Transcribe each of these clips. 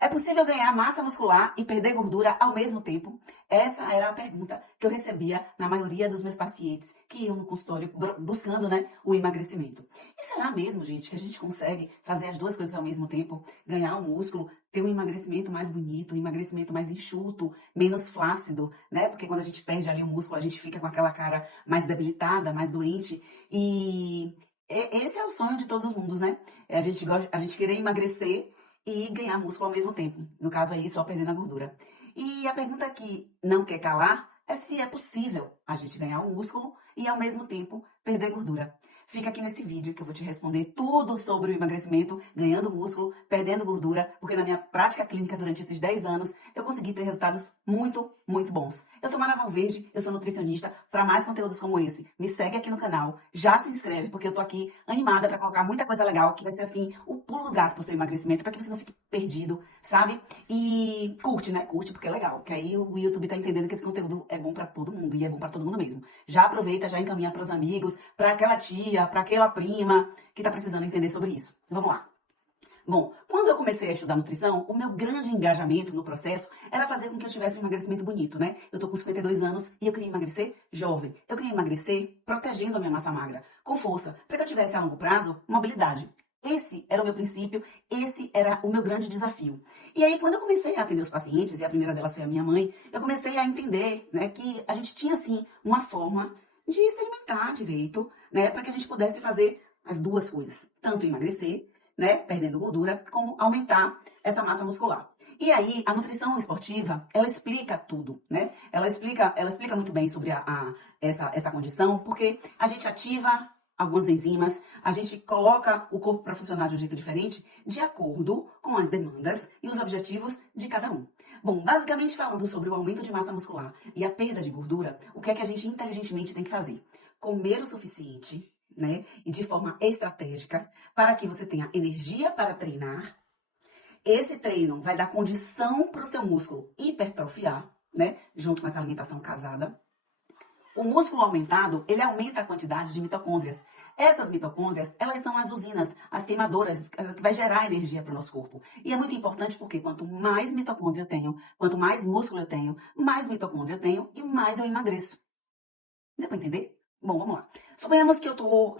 É possível ganhar massa muscular e perder gordura ao mesmo tempo? Essa era a pergunta que eu recebia na maioria dos meus pacientes que iam no consultório buscando, né, o emagrecimento. E será mesmo, gente, que a gente consegue fazer as duas coisas ao mesmo tempo? Ganhar um músculo, ter um emagrecimento mais bonito, um emagrecimento mais enxuto, menos flácido, né? Porque quando a gente perde ali o músculo, a gente fica com aquela cara mais debilitada, mais doente. E esse é o sonho de todos os mundos, né? A gente querer emagrecer e ganhar músculo ao mesmo tempo. No caso aí, só perdendo a gordura. E a pergunta que não quer calar é se é possível a gente ganhar um músculo e ao mesmo tempo perder gordura. Fica aqui nesse vídeo que eu vou te responder tudo sobre o emagrecimento, ganhando músculo, perdendo gordura, porque na minha prática clínica durante esses 10 anos eu consegui ter resultados muito, muito bons. Eu sou Mara Valverde, eu sou nutricionista. Para mais conteúdos como esse, me segue aqui no canal, já se inscreve, porque eu tô aqui animada para colocar muita coisa legal, que vai ser assim, o pulo do gato pro seu emagrecimento, para que você não fique perdido, sabe? E curte, né? Curte porque é legal, que aí o YouTube tá entendendo que esse conteúdo é bom para todo mundo, e é bom para todo mundo mesmo. Já aproveita, já encaminha para os amigos, para aquela tia, para aquela prima que tá precisando entender sobre isso. Vamos lá. Bom, quando eu comecei a estudar nutrição, o meu grande engajamento no processo era fazer com que eu tivesse um emagrecimento bonito, né? Eu tô com 52 anos e eu queria emagrecer jovem. Eu queria emagrecer protegendo a minha massa magra, com força, para que eu tivesse a longo prazo mobilidade. Esse era o meu princípio, esse era o meu grande desafio. E aí, quando eu comecei a atender os pacientes, e a primeira delas foi a minha mãe, eu comecei a entender, né, que a gente tinha, assim, uma forma de se alimentar direito, né, para que a gente pudesse fazer as duas coisas, tanto emagrecer, né, perdendo gordura, como aumentar essa massa muscular. E aí, a nutrição esportiva, ela explica tudo, né? Ela explica muito bem sobre essa condição, porque a gente ativa algumas enzimas, a gente coloca o corpo para funcionar de um jeito diferente, de acordo com as demandas e os objetivos de cada um. Bom, basicamente falando sobre o aumento de massa muscular e a perda de gordura, o que é que a gente inteligentemente tem que fazer? Comer o suficiente, né? E de forma estratégica, para que você tenha energia para treinar. Esse treino vai dar condição para o seu músculo hipertrofiar, né? Junto com essa alimentação casada. O músculo aumentado, ele aumenta a quantidade de mitocôndrias. Essas mitocôndrias, elas são as usinas, as queimadoras, que vai gerar energia para o nosso corpo. E é muito importante porque quanto mais mitocôndria eu tenho, quanto mais músculo eu tenho, mais mitocôndria eu tenho e mais eu emagreço. Deu para entender? Bom, vamos lá. Suponhamos que eu estou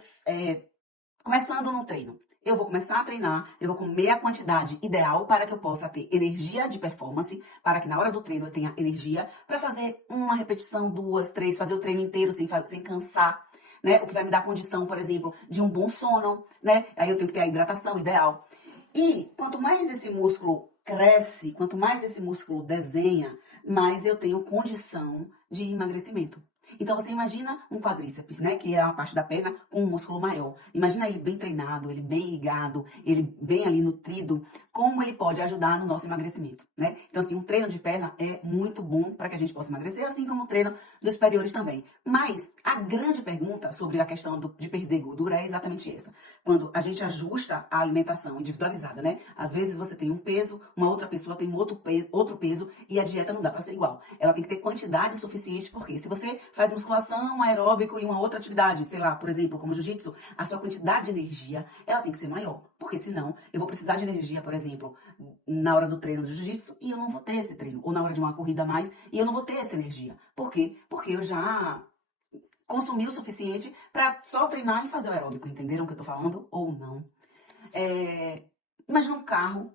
começando no treino. Eu vou começar a treinar, eu vou comer a quantidade ideal para que eu possa ter energia de performance, para que na hora do treino eu tenha energia para fazer uma repetição, duas, três, fazer o treino inteiro sem cansar, né? O que vai me dar condição, por exemplo, de um bom sono, né? Aí eu tenho que ter a hidratação ideal. E quanto mais esse músculo cresce, quanto mais esse músculo desenha, mais eu tenho condição de emagrecimento. Então você imagina um quadríceps, né, que é a parte da perna com um músculo maior. Imagina ele bem treinado, ele bem irrigado, ele bem ali nutrido, como ele pode ajudar no nosso emagrecimento, né? Então assim, um treino de perna é muito bom para que a gente possa emagrecer, assim como o treino dos superiores também. Mas a grande pergunta sobre a questão de perder gordura é exatamente essa. Quando a gente ajusta a alimentação individualizada, né? Às vezes você tem um peso, uma outra pessoa tem um outro peso e a dieta não dá para ser igual. Ela tem que ter quantidade suficiente, porque se você faz musculação, aeróbico e uma outra atividade, sei lá, por exemplo, como jiu-jitsu, a sua quantidade de energia, ela tem que ser maior. Porque senão, eu vou precisar de energia, por exemplo, na hora do treino do jiu-jitsu e eu não vou ter esse treino. Ou na hora de uma corrida a mais e eu não vou ter essa energia. Por quê? Porque eu já consumi o suficiente para só treinar e fazer o aeróbico. Entenderam o que eu tô falando? Ou não? Imagina um carro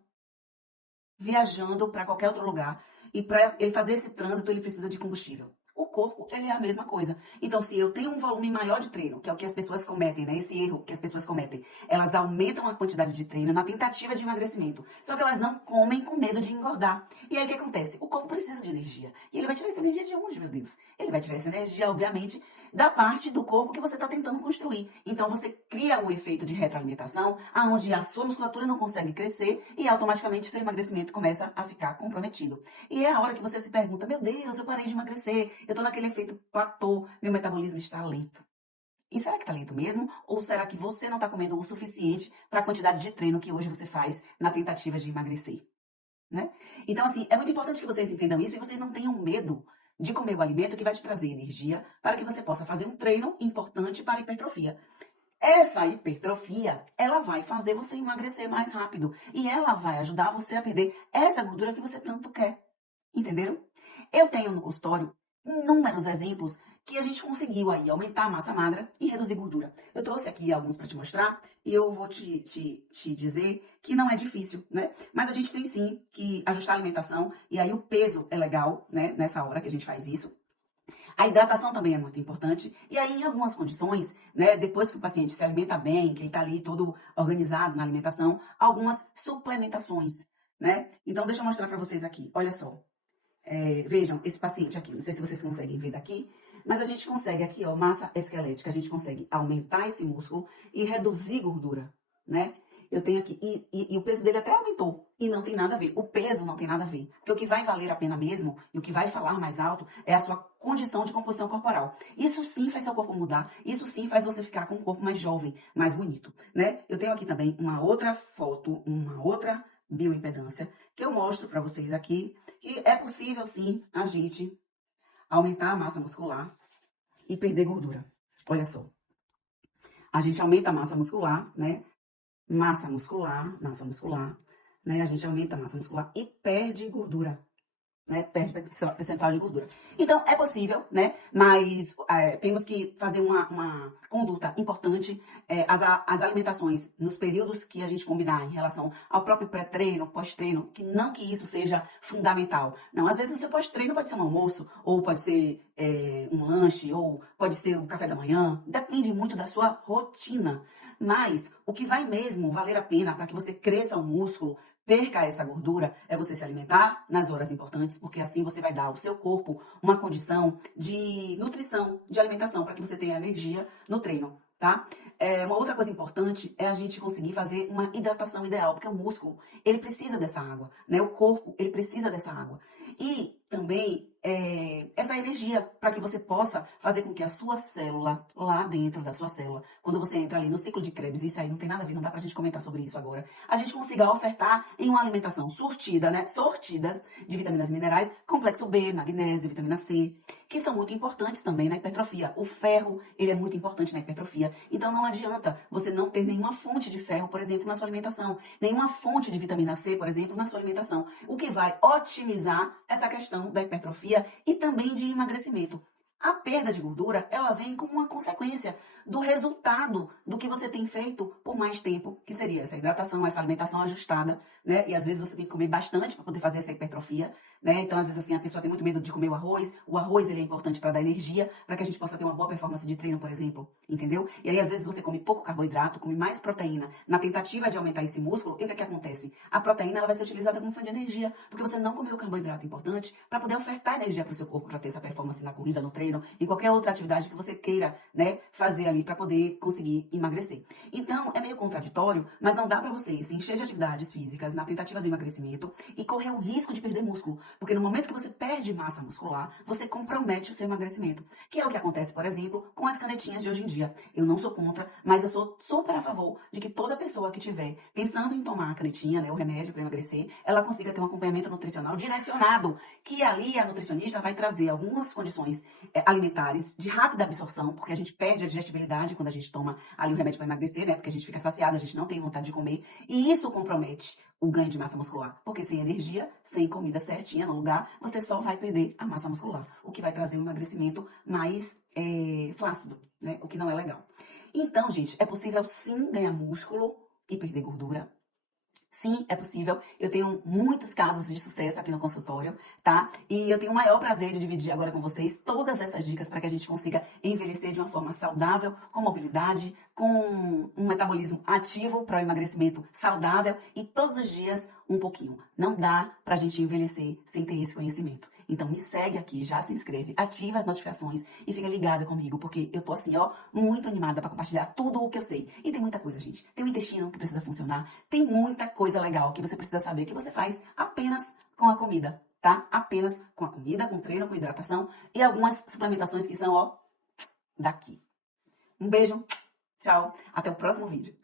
viajando para qualquer outro lugar e para ele fazer esse trânsito ele precisa de combustível. O corpo, ele é a mesma coisa. Então, se eu tenho um volume maior de treino, que é o que as pessoas cometem, né? Esse erro que as pessoas cometem, elas aumentam a quantidade de treino na tentativa de emagrecimento. Só que elas não comem com medo de engordar. E aí, o que acontece? O corpo precisa de energia. E ele vai tirar essa energia de onde, meu Deus? Ele vai tirar essa energia, obviamente, da parte do corpo que você está tentando construir. Então, você cria um efeito de retroalimentação, onde a sua musculatura não consegue crescer e automaticamente seu emagrecimento começa a ficar comprometido. E é a hora que você se pergunta, meu Deus, eu parei de emagrecer, eu tô naquele efeito platô, meu metabolismo está lento. E será que tá lento mesmo? Ou será que você não tá comendo o suficiente para a quantidade de treino que hoje você faz na tentativa de emagrecer? Né? Então, assim, é muito importante que vocês entendam isso e vocês não tenham medo de comer o alimento que vai te trazer energia para que você possa fazer um treino importante para a hipertrofia. essa hipertrofia, ela vai fazer você emagrecer mais rápido e ela vai ajudar você a perder essa gordura que você tanto quer. Entenderam? Eu tenho no consultório inúmeros exemplos que a gente conseguiu aí aumentar a massa magra e reduzir gordura. Eu trouxe aqui alguns para te mostrar e eu vou te dizer que não é difícil, né? Mas a gente tem sim que ajustar a alimentação e aí o peso é legal, né? Nessa hora que a gente faz isso. A hidratação também é muito importante. E aí, em algumas condições, né, depois que o paciente se alimenta bem, que ele está ali todo organizado na alimentação, algumas suplementações, né? Então, deixa eu mostrar para vocês aqui. Olha só. Vejam, esse paciente aqui, não sei se vocês conseguem ver daqui, mas a gente consegue aqui, ó, massa esquelética, a gente consegue aumentar esse músculo e reduzir gordura, né? Eu tenho aqui, e o peso dele até aumentou, e não tem nada a ver, o peso não tem nada a ver, porque o que vai valer a pena mesmo, e o que vai falar mais alto, é a sua condição de composição corporal. Isso sim faz seu corpo mudar, isso sim faz você ficar com um corpo mais jovem, mais bonito, né? Eu tenho aqui também uma outra foto, uma outra bioimpedância, que eu mostro para vocês aqui, que é possível sim a gente aumentar a massa muscular e perder gordura. Olha só. A gente aumenta a massa muscular, né? Massa muscular, né? A gente aumenta a massa muscular e perde gordura, né? Perde percentual de gordura. Então, é possível, né? Mas temos que fazer uma conduta importante. As alimentações, nos períodos que a gente combinar em relação ao próprio pré-treino, pós-treino, que não que isso seja fundamental. Não, às vezes o seu pós-treino pode ser um almoço, ou pode ser um lanche, ou pode ser um café da manhã. Depende muito da sua rotina. Mas o que vai mesmo valer a pena para que você cresça o músculo, perca essa gordura, é você se alimentar nas horas importantes, porque assim você vai dar ao seu corpo uma condição de nutrição, de alimentação, para que você tenha energia no treino, tá? Uma outra coisa importante é a gente conseguir fazer uma hidratação ideal, porque o músculo, ele precisa dessa água, né? O corpo, ele precisa dessa água. E também essa energia para que você possa fazer com que a sua célula, lá dentro da sua célula, quando você entra ali no ciclo de Krebs, isso aí não tem nada a ver, não dá pra gente comentar sobre isso agora, a gente consiga ofertar em uma alimentação sortida, né? Sortidas de vitaminas e minerais, complexo B, magnésio, vitamina C, que são muito importantes também na hipertrofia. O ferro, ele é muito importante na hipertrofia. Então não adianta você não ter nenhuma fonte de ferro, por exemplo, na sua alimentação, nenhuma fonte de vitamina C, por exemplo, na sua alimentação, o que vai otimizar essa questão da hipertrofia e também de emagrecimento. A perda de gordura, ela vem como uma consequência do resultado do que você tem feito por mais tempo, que seria essa hidratação, essa alimentação ajustada, né? E às vezes você tem que comer bastante para poder fazer essa hipertrofia, né? Então, às vezes, assim, a pessoa tem muito medo de comer o arroz. O arroz, ele é importante para dar energia, para que a gente possa ter uma boa performance de treino, por exemplo, entendeu? E aí, às vezes, você come pouco carboidrato, come mais proteína, na tentativa de aumentar esse músculo, e o que é que acontece? A proteína, ela vai ser utilizada como fonte de energia, porque você não comeu o carboidrato importante para poder ofertar energia para o seu corpo, para ter essa performance na corrida, no treino, em qualquer outra atividade que você queira, né, fazer ali para poder conseguir emagrecer. Então, é meio contraditório, mas não dá para você se encher de atividades físicas na tentativa do emagrecimento e correr o risco de perder músculo, porque no momento que você perde massa muscular, você compromete o seu emagrecimento, que é o que acontece, por exemplo, com as canetinhas de hoje em dia. Eu não sou contra, mas eu sou super a favor de que toda pessoa que estiver pensando em tomar a canetinha, né, o remédio para emagrecer, ela consiga ter um acompanhamento nutricional direcionado, que ali a nutricionista vai trazer algumas condições alimentares de rápida absorção, porque a gente perde a digestibilidade quando a gente toma ali o remédio para emagrecer, né, porque a gente fica saciada, a gente não tem vontade de comer, e isso compromete o ganho de massa muscular, porque sem energia, sem comida certinha no lugar, você só vai perder a massa muscular, o que vai trazer um emagrecimento mais flácido, né? O que não é legal. Então, gente, é possível sim ganhar músculo e perder gordura. Sim, é possível. Eu tenho muitos casos de sucesso aqui no consultório, tá? E eu tenho o maior prazer de dividir agora com vocês todas essas dicas para que a gente consiga envelhecer de uma forma saudável, com mobilidade, com um metabolismo ativo para o emagrecimento saudável e todos os dias um pouquinho. Não dá pra gente envelhecer sem ter esse conhecimento. Então me segue aqui, já se inscreve, ativa as notificações e fica ligada comigo, porque eu tô assim, ó, muito animada para compartilhar tudo o que eu sei. E tem muita coisa, gente. Tem o intestino que precisa funcionar, tem muita coisa legal que você precisa saber que você faz apenas com a comida, tá? Apenas com a comida, com treino, com hidratação e algumas suplementações que são, ó, daqui. Um beijo, tchau, até o próximo vídeo.